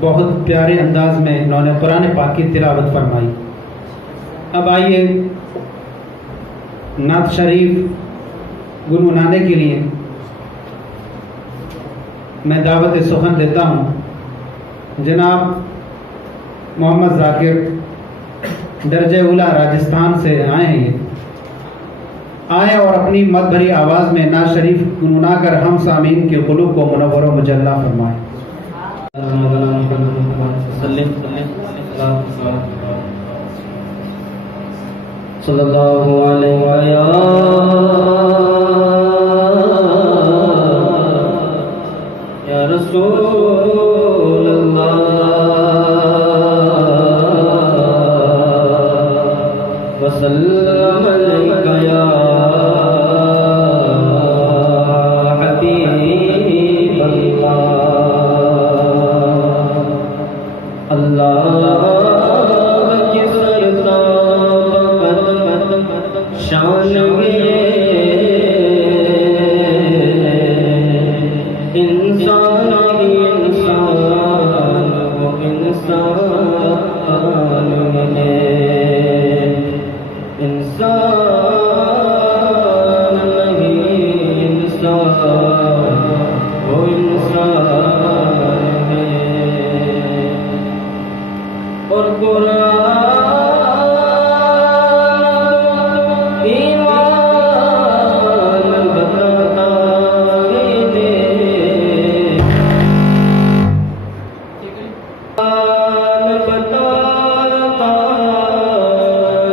बहुत प्यारे अंदाज में इन्होंने कुरान पाक की तिलावत फरमाई। अब आइए नात शरीफ गुनगुनाने के लिए मैं दावत सुखन देता हूँ। जनाब मोहम्मद जाकिर दर्जे उला राजस्थान से आए हैं, आए और अपनी मत भरी आवाज़ में नात शरीफ गुनगुना कर हम सामीन के कुलूब को मुनव्वर व मुजल्ला फरमाएं। सल्लल्लाहु अलैहि या रसूल अल्लाह वसल्लम अलैका या हबीब अल्लाह। अल्लाह की सरताज शान इंसान इंसान वो इंसान इंसान नहीं इंसान वो इंसान है। और कुरान ईमान बताता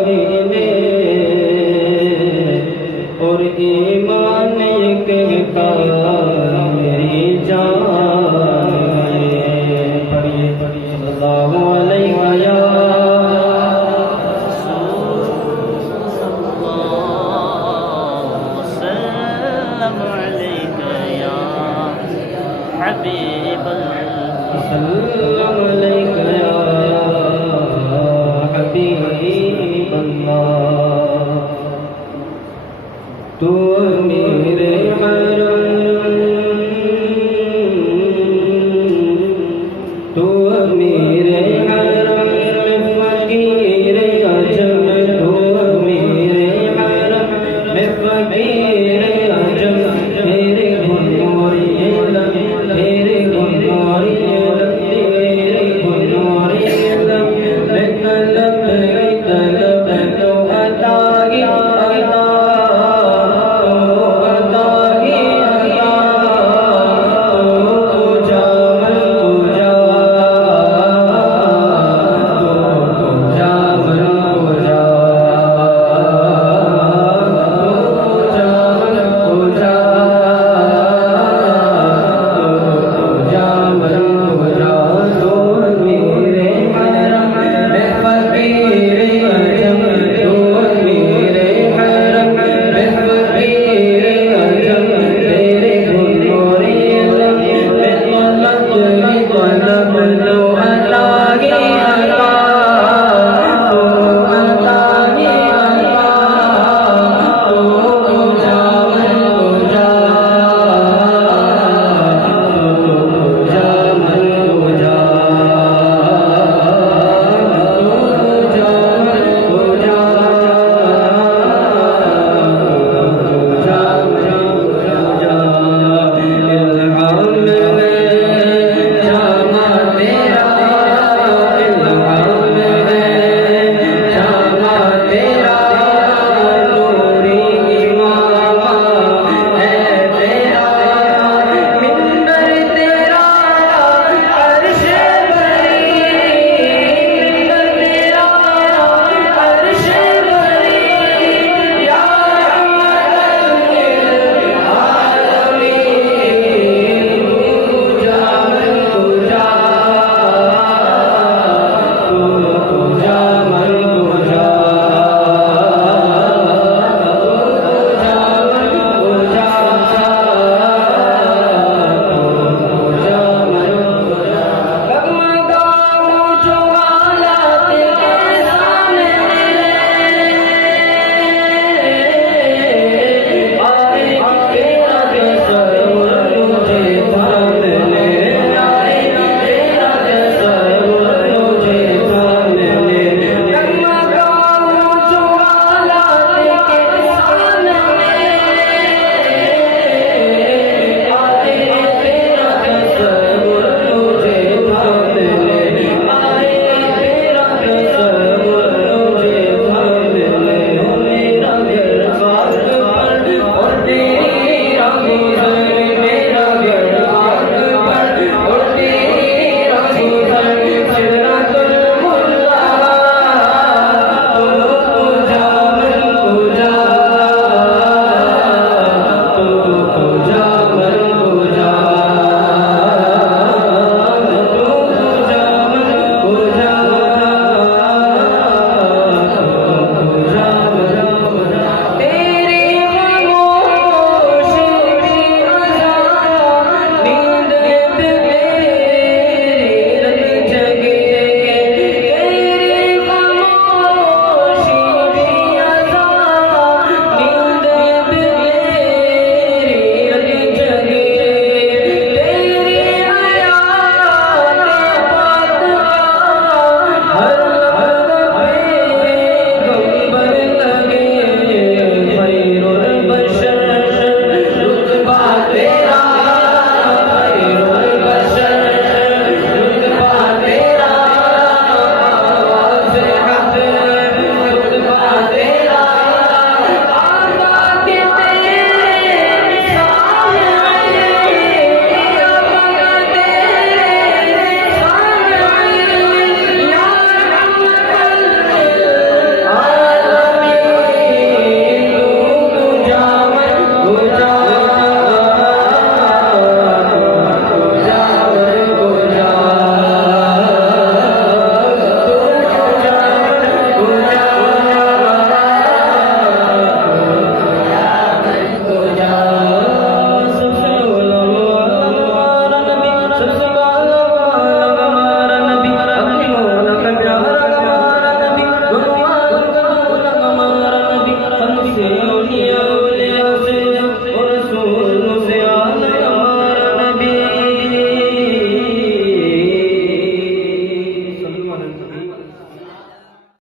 है और ईमान ये कहता मेरी जान है। पढ़िए पढ़िए सल्लल्लाहु अलैहि वसल्लम अलैका या हबीब अल्लाह। वसल्लम अलैका